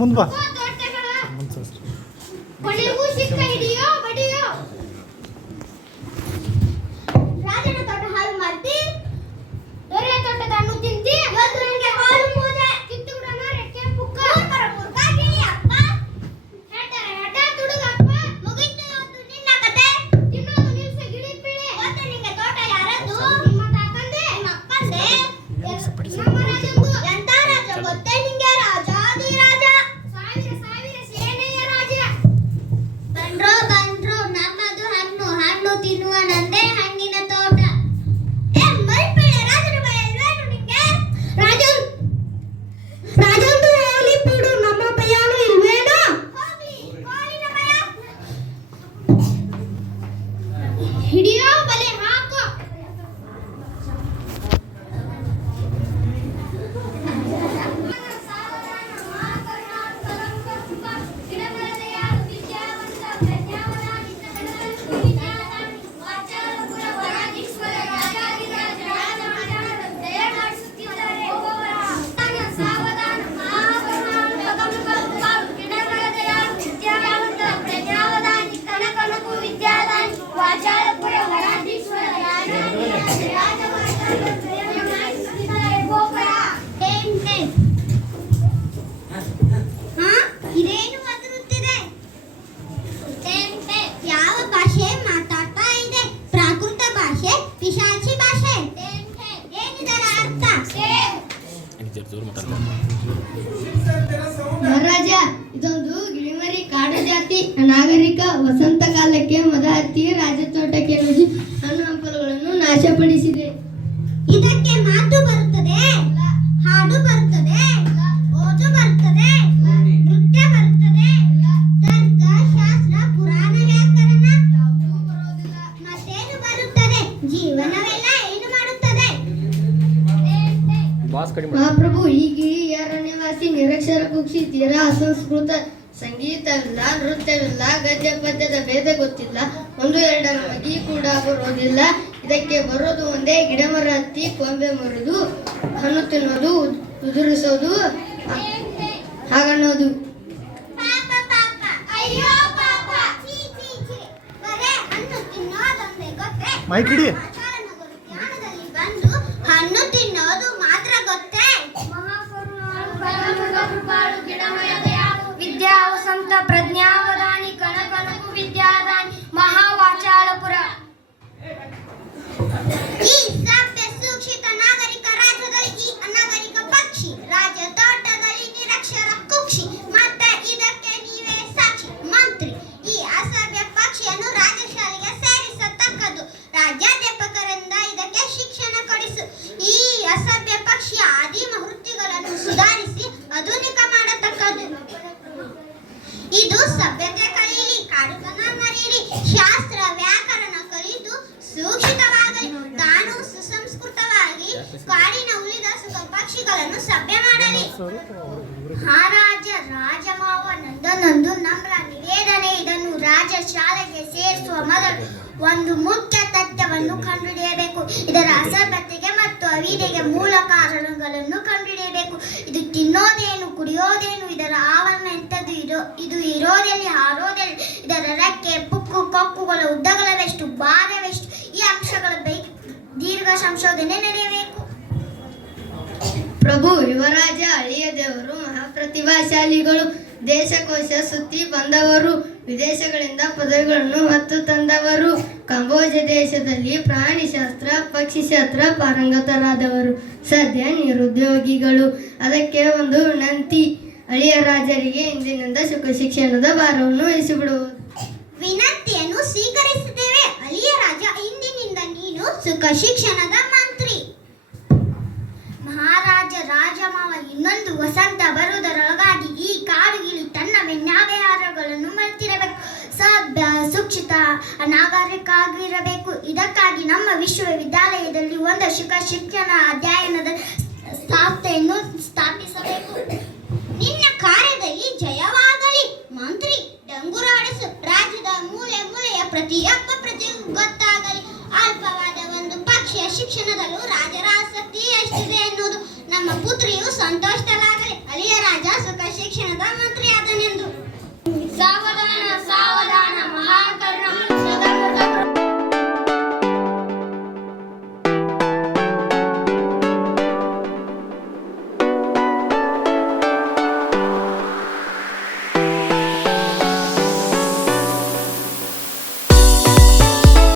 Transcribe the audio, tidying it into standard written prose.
ಮುಂದೆ ಬಾ. ರಾಜನ ತೋಟ ಹಾಳು ಮಾಡ್ತಿ, ದೊರೆಯ ತೋಟದ ಹಣ್ಣು ತಿಂತಿ, ಇವತ್ತು ನನಗೆ ಹಾಳು ಪೂಜೆ ಕಿತ್ತುಬಿಡೋಣ ರೆಕ್ಕೆ ಪುಕ್ಕ ಗಿಣಿ ಅಪ್ಪ ಹೆಟ ತುಡುಗಪ್ಪ ಮುಗಿತು ಇವತ್ತು ನಿನ್ನ ಕತೆ ತಿನ್ನೋದು ನಿಲ್ಸ ಗಿಳಿ ಪಿಳ್ಳೆ ಇವತ್ತು ನಿಂಗೆ ತೋಟ ಯಾರದ್ದು ನಿಮ್ಮ ತಾತಂದೆ ನಿಮ್ಮ ಅಪ್ಪಂದೆ ನಮ್ಮ ರಾಜಂದು ಎಂತ ರಾಜ ಗೊತ್ತೇ ನಿಂಗೆ ರಾಜಾದಿ ರಾಜ ಸಾವಿರ ಸಾವಿರ ಸೇನೆಯ ರಾಜ ಬಂದ್ರು ನಮ್ಮದು ಹಣ್ಣು ಹಣ್ಣು ತಿನ್ನುವ ನಂದೇ ಹಣ್ಣಿನ ತೋಟ ಮರಿಪಿಳ್ಳೆ ರಾಜನ ಭಯ ಇಲ್ವೇನು ನಿಂಗೆ ರಾಜಂದು ಹೋಗ್ಲಿ ಬಿಡು ನಮ್ಮ ಭಯನೂ ಇಲ್ವೇನೋ ಹೋಗ್ಲಿ ಕೋಳಿನ ಭಯ ಹಿಡಿಯೋ ಬಲೆ ಹಾಕೋ ಇದೇನು ಒದರುತ್ತಿದೆ? ಯಾವ ಭಾಷೆ ಮಾತಾಡ್ತಾ ಇದೆ? ಪ್ರಾಕೃತ ಭಾಷೆ, ಪಿಶಾಚಿ ಭಾಷೆ, ಏನಿದರ ಅರ್ಥ? ಮಹಾರಾಜ, ಇದೊಂದು ಗಿಳಿಮರಿ ಕಾಡು ಜಾತಿ ಅನಾಗರಿಕ ವಸಂತ ಕಾಲಕ್ಕೆ ಮದ ಹತ್ತಿ ರಾಜ ತೋಟಕ್ಕೆ ನುಗ್ಗಿ ಹಣ್ಣು ಹಂಪಲುಗಳನ್ನು ನಾಶಪಡಿಸಿದೆ. ಇದಕ್ಕೆ ಮಾತು ಬರುತ್ತದೆ, ಹಾಡು ಬರುತ್ತದೆ, ಓದು ಬರುತ್ತದೆ, ನೃತ್ಯ ಬರುತ್ತದೆ, ತರ್ಕ ಶಾಸ್ತ್ರ ಪುರಾಣ ವ್ಯಾಕರಣ ಮತ್ತೇನು ಬರುತ್ತದೆ? ಜೀವನವೆಲ್ಲ ಏನು ಮಾಡುತ್ತದೆ? ಮಹಾಪ್ರಭು, ಈ ಗಿರಿ ಅರಣ್ಯವಾಸಿ ನಿರಕ್ಷರ ಕುಕ್ಷಿ ತೀರಾ ಅಸಂಸ್ಕೃತ, ಸಂಗೀತವಿಲ್ಲ, ನೃತ್ಯವಿಲ್ಲ, ಗದ್ಯ ಪದ್ಯದ ಭೇದ ಗೊತ್ತಿಲ್ಲ, ಒಂದು ಎರಡರ ಮಗಿ ಕೂಡ ಬರೋದಿಲ್ಲ. ಇದಕ್ಕೆ ಬರೋದು ಒಂದೇ, ಗಿಡ ಮರ ಹತ್ತಿ ಕೊಂಬೆ ಮುರಿದು ಹಣ್ಣು ತಿನ್ನೋದು, ಉದುರಿಸೋದು, ಹಾಗನ್ನೋದು. ಪಾಪ ಪಾಪ, ಅಯ್ಯೋ ಪಾಪ, ಛೀ ಛೀ ಛೀ, ಬರೇ ಹಣ್ಣು ತಿನ್ನೋದೊಂದೇ ಗೊತ್ತೇ? ಮೈಕಿಡಿ ಆಚಾರನಗರ ಧ್ಯಾನದಲ್ಲಿ ಬಂದು ಹಣ್ಣು ತಿನ್ನೋದು ಮಾತ್ರ ಗೊತ್ತೇ? ವಿದ್ಯಾ ವಸಂತ ಪ್ರಜ್ಞಾವಧಾನಿ ಕನಕನಕು ವಿದ್ಯಾದಾನಿ ಮಹಾವಾಚಾಳಪುರ. ಈ ಸಭ್ಯ ಸುಶಿಕ್ಷಿತ ನಾಗರಿಕ ರಾಜ್ಯದಲ್ಲಿ ಈ ಅನಾಗರಿಕ ಪಕ್ಷಿ ರಾಜ ತೋಟದಲ್ಲಿ ನಿರಕ್ಷರ ಕುಕ್ಷಿ, ಮತ್ತೆ ಇದಕ್ಕೆ ನೀವೇ ಸಾಕ್ಷಿ ಮಂತ್ರಿ. ಈ ಅಸಭ್ಯ ಪಕ್ಷಿಯನ್ನು ರಾಜಶಾಲೆಗೆ ಸೇರಿಸತಕ್ಕದ್ದು, ರಾಜ್ಯಾಧ್ಯಾಪಕರಿಂದ ಇದಕ್ಕೆ ಶಿಕ್ಷಣ ಕೊಡಿಸು. ಈ ಅಸಭ್ಯ ಪಕ್ಷಿಯ ಆದಿಮ ವೃತ್ತಿಗಳನ್ನು ಸುಧಾರಿಸಿ ಆಧುನಿಕ ಮಾಡತಕ್ಕದ್ದು. ಇದು ಸಭ್ಯತೆ ಕಲಿಯಲಿ, ಕಾಡುತನ ಮರೆಯಲಿ, ಶಾಸ್ತ್ರ ವ್ಯಾಕರಣ ಕಲಿತು ಸುಶಿಕ್ಷಿತವಾಗಲಿ, ತಾನು ಸುಸಂಸ್ಕೃತವಾಗಿ ಕಾಡಿನ ಉಳಿದ ಸುಖ ಪಕ್ಷಿಗಳನ್ನು ಸಭ್ಯ ಮಾಡಲಿ. ಮಹಾರಾಜ ರಾಜಮಾವ ನಂದನೊಂದು ನಮ್ರ ನಿವೇದನೆ. ಇದನ್ನು ರಾಜ ಶಾಲೆಗೆ ಸೇರಿಸುವ ಮೊದಲು ಒಂದು ಮುಖ್ಯ ತಥ್ಯವನ್ನು ಕಂಡುಹಿಡಿಯಬೇಕು. ಇದರ ಅಸಭ್ಯತೆಗೆ ಮತ್ತು ಅವಿದೆಗೆ ಮೂಲ ಕಾರಣಗಳನ್ನು ಕಂಡುಹಿಡಿಯಬೇಕು. ಇದು ತಿನ್ನೋದೇನು, ಕುಡಿಯೋದೇನು, ಇದರ ಆವರಣ ಎಂಥದ್ದು, ಇದು ಇರೋದೆಲ್ಲಿ, ಹಾರೋದೆಲ್ಲಿ, ಇದರ ರೆಕ್ಕೆ ಪುಕ್ಕು ಕೊಕ್ಕುಗಳ ಉದ್ದಗಲವೆಷ್ಟು, ಭಾರವೆಷ್ಟು, ಈ ಅಂಶಗಳ ದೀರ್ಘ ಸಂಶೋಧನೆ ನಡೆಯಬೇಕು. ಪ್ರಭು, ಯುವರಾಜ, ಅಳಿಯ ದೇವರು, ಮಹಾಪ್ರತಿಭಾಶಾಲಿಗಳು, ದೇಶಕೋಶ ಸುತ್ತಿ ಬಂದವರು, ವಿದೇಶಗಳಿಂದ ಪದವಿಗಳನ್ನು ಹೊತ್ತು ತಂದವರು, ಕಂಬೋಜ ದೇಶದಲ್ಲಿ ಪ್ರಾಣಿಶಾಸ್ತ್ರ ಪಕ್ಷಿಶಾಸ್ತ್ರ ಪಾರಂಗತರಾದವರು, ಸದ್ಯ ನಿರುದ್ಯೋಗಿಗಳು. ಅದಕ್ಕೆ ಒಂದು ವಿನಂತಿ, ಅಳಿಯ ರಾಜರಿಗೆ ಇಂದಿನಿಂದ ಸುಖ ಶಿಕ್ಷಣದ ಭಾರವನ್ನು ವಹಿಸಿಬಿಡುವುದು. ವಿನಂತಿಯನ್ನು ಸ್ವೀಕರಿಸಿದ್ದೇವೆ ಅಳಿಯ ರಾಜ. ಇಂದಿನಿಂದ ನೀನು ಸುಖ ಶಿಕ್ಷಣದ ಮಂತ್ರಿ. ಮಹಾರಾಜ ರಾಜಮಾವ ಇನ್ನೊಂದು ವಸಂತ ಬರುವುದರೊಳಗಾಗಿ ಈ ಕಾಡುಗಿಳಿ ತನ್ನ ವ್ಯಾವ್ಯಾಹಾರಗಳನ್ನು ಮರೆತಿರಬೇಕು. ಸಭ್ಯ ಸುಕ್ಷಿತ ನಾಗರಿಕ ಆಗಿರಬೇಕು. ಇದಕ್ಕಾಗಿ ನಮ್ಮ ವಿಶ್ವವಿದ್ಯಾಲಯದಲ್ಲಿ ಒಂದು ಸುಖ ಶಿಕ್ಷಣ ಅಧ್ಯಯನದ ಸಂಸ್ಥೆಯನ್ನು ಸ್ಥಾಪಿಸಬೇಕು. ನಿನ್ನ ಕಾರ್ಯದಲ್ಲಿ ಜಯವಾಗಲಿ ಮಂತ್ರಿ. ಡಂಗುರಾಡಿಸು. ರಾಜ್ಯದ ಮೂಲೆ ಮೂಲೆಯ ಪ್ರತಿಯೊಬ್ಬ ಪ್ರಜೆಗೂ ಗೊತ್ತಾಗಲಿ. ಅಲ್ಪವಾದ ಒಂದು ಪಕ್ಷಿಯ ಶಿಕ್ಷಣದಲ್ಲೂ ರಾಜರ ಆಸಕ್ತಿ ಎಷ್ಟಿದೆ ಎನ್ನುವುದು. ನಮ್ಮ ಪುತ್ರಿಯು ಸಂತೋಷದಲ್ಲಾಗಲಿ. ಅಲಿಯ ರಾಜ ಸುಖ ಶಿಕ್ಷಣದ ಮಂತ್ರಿಯಾದನೆಂದು. ಸಾವಧಾನ